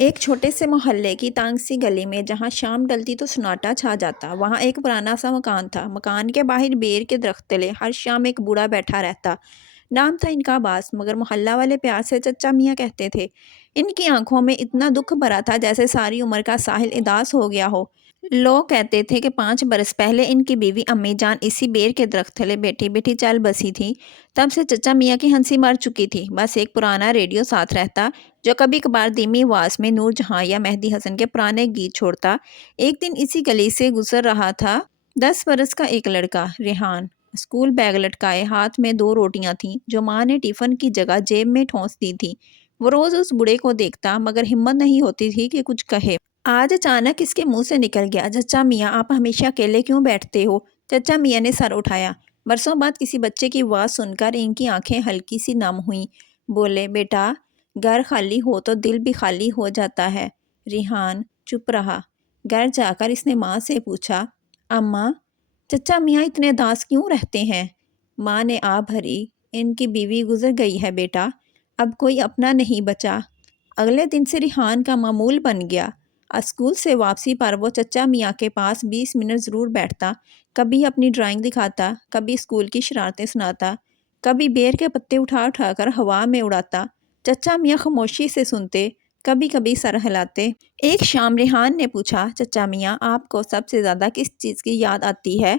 ایک چھوٹے سے محلے کی تانگ سی گلی میں جہاں شام ڈلتی تو سناٹا چھا جاتا، وہاں ایک پرانا سا مکان تھا۔ مکان کے باہر بیر کے درخت تلے ہر شام ایک بوڑھا بیٹھا رہتا۔ نام تھا ان کا عباس، مگر محلہ والے پیار سے چچا میاں کہتے تھے۔ ان کی آنکھوں میں اتنا دکھ بھرا تھا جیسے ساری عمر کا ساحل اداس ہو گیا ہو۔ لوگ کہتے تھے کہ 5 برس پہلے ان کی بیوی امی جان اسی بیر کے درخت تلے بیٹھی بیٹھی چل بسی تھی۔ تب سے چچا میاں کی ہنسی مر چکی تھی، بس ایک پرانا ریڈیو ساتھ رہتا جو کبھی کبھار دھیمی آواز میں نور جہاں یا مہدی حسن کے پرانے گیت چھوڑتا۔ ایک دن اسی گلی سے گزر رہا تھا 10 برس کا ایک لڑکا، ریحان۔ اسکول بیگ لٹکائے، ہاتھ میں 2 روٹیاں تھیں جو ماں نے ٹیفن کی جگہ جیب میں ٹھونس دی تھی۔ وہ روز اس بوڑھے کو دیکھتا مگر ہمت نہیں ہوتی تھی کہ کچھ کہے۔ آج اچانک اس کے منہ سے نکل گیا، چچا میاں آپ ہمیشہ اکیلے کیوں بیٹھتے ہو؟ چچا میاں نے سر اٹھایا۔ برسوں بعد کسی بچے کی آواز سن کر ان کی آنکھیں ہلکی سی نم ہوئیں۔ بولے، بیٹا گھر خالی ہو تو دل بھی خالی ہو جاتا ہے۔ ریحان چپ رہا۔ گھر جا کر اس نے ماں سے پوچھا، اماں چچا میاں اتنے اداس کیوں رہتے ہیں؟ ماں نے آہ بھری، ان کی بیوی گزر گئی ہے بیٹا، اب کوئی اپنا نہیں بچا۔ اگلے دن سے ریحان کا معمول بن گیا۔ اسکول سے واپسی پر وہ چچا میاں کے پاس 20 منٹ ضرور بیٹھتا، کبھی اپنی ڈرائنگ دکھاتا، کبھی اسکول کی شرارتیں سناتا، کبھی بیر کے پتے اٹھا اٹھا کر ہوا میں اڑاتا۔ چچا میاں خاموشی سے سنتے، کبھی کبھی سر ہلاتے۔ ایک شام ریحان نے پوچھا، چچا میاں آپ کو سب سے زیادہ کس چیز کی یاد آتی ہے؟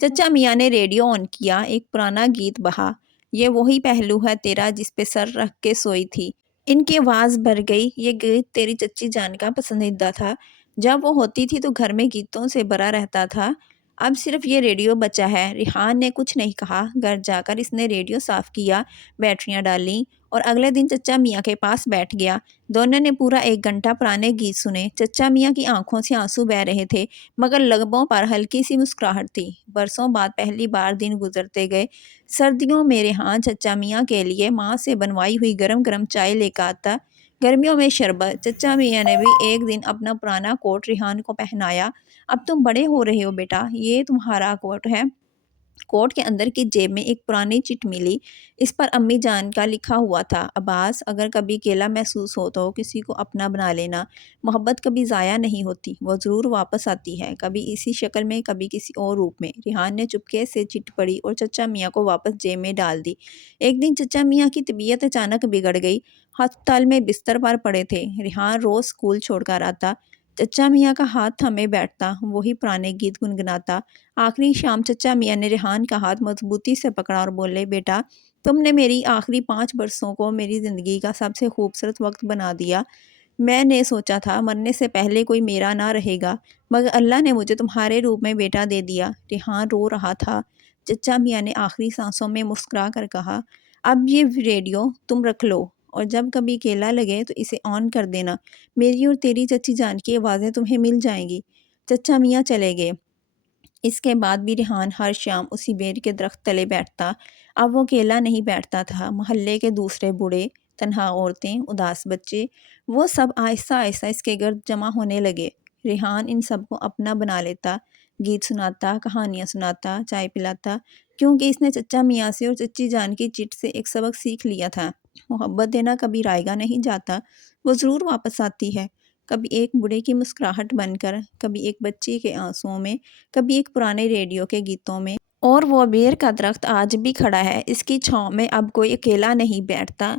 چچا میاں نے ریڈیو آن کیا، ایک پرانا گیت بہا، یہ وہی پہلو ہے تیرا جس پہ سر رکھ کے سوئی تھی۔ ان کی آواز بھر گئی، یہ گیت تیری چچی جان کا پسندیدہ تھا، جب وہ ہوتی تھی تو گھر میں گیتوں سے بھرا رہتا تھا۔ اب صرف یہ ریڈیو بچا ہے۔ ریحان نے کچھ نہیں کہا۔ گھر جا کر اس نے ریڈیو صاف کیا، بیٹریاں ڈالیں اور اگلے دن چچا میاں کے پاس بیٹھ گیا۔ دونوں نے پورا 1 گھنٹہ پرانے گیت سنے۔ چچا میاں کی آنکھوں سے آنسو بہہ رہے تھے مگر لبوں پر ہلکی سی مسکراہٹ تھی۔ برسوں بعد پہلی بار دن گزرتے گئے۔ سردیوں میں ریحان چچا میاں کے لیے ماں سے بنوائی ہوئی گرم گرم چائے لے کر آتا، گرمیوں میں شربت۔ چچا میاں نے بھی ایک دن اپنا پرانا کوٹ ریحان کو پہنایا۔ اب تم بڑے ہو رہے ہو بیٹا، یہ تمہارا کوٹ ہے۔ کوٹ کے اندر کی جیب میں ایک پرانی چٹ ملی، اس پر امی جان کا لکھا ہوا تھا، عباس اگر کبھی اکیلا محسوس ہو تو کسی کو اپنا بنا لینا، محبت کبھی ضائع نہیں ہوتی، وہ ضرور واپس آتی ہے، کبھی اسی شکل میں کبھی کسی اور روپ میں۔ ریحان نے چپکے سے چٹ پڑھی اور چچا میاں کو واپس جیب میں ڈال دی۔ ایک دن چچا میاں کی طبیعت اچانک بگڑ گئی، ہسپتال میں بستر پر پڑے تھے۔ ریحان روز اسکول چھوڑ کر آتا، چچا میاں کا ہاتھ تھامے بیٹھتا، وہی پرانے گیت گنگناتا۔ آخری شام چچا میاں نے ریحان کا ہاتھ مضبوطی سے پکڑا اور بولے، بیٹا تم نے میری آخری 5 برسوں کو میری زندگی کا سب سے خوبصورت وقت بنا دیا۔ میں نے سوچا تھا مرنے سے پہلے کوئی میرا نہ رہے گا، مگر اللہ نے مجھے تمہارے روپ میں بیٹا دے دیا۔ ریحان رو رہا تھا۔ چچا میاں نے آخری سانسوں میں مسکرا کر کہا، اب یہ ریڈیو تم رکھ لو اور جب کبھی اکیلا لگے تو اسے آن کر دینا، میری اور تیری چچی جان کی آوازیں تمہیں مل جائیں گی۔ چچا میاں چلے گئے۔ اس کے بعد بھی ریحان ہر شام اسی بیر کے درخت تلے بیٹھتا۔ اب وہ اکیلا نہیں بیٹھتا تھا، محلے کے دوسرے بوڑھے، تنہا عورتیں، اداس بچے، وہ سب آہستہ آہستہ اس کے گرد جمع ہونے لگے۔ ریحان ان سب کو اپنا بنا لیتا، گیت سناتا، کہانیاں سناتا، چائے پلاتا، کیونکہ اس نے چچا میاں سے اور چچی جان کی چٹ سے ایک سبق سیکھ لیا تھا، محبت دینا کبھی رائے گا نہیں جاتا، وہ ضرور واپس آتی ہے، کبھی ایک بوڑھے کی مسکراہٹ بن کر، کبھی ایک بچی کے آنسوؤں میں، کبھی ایک پرانے ریڈیو کے گیتوں میں۔ اور وہ بیر کا درخت آج بھی کھڑا ہے، اس کی چھاؤں میں اب کوئی اکیلا نہیں بیٹھتا۔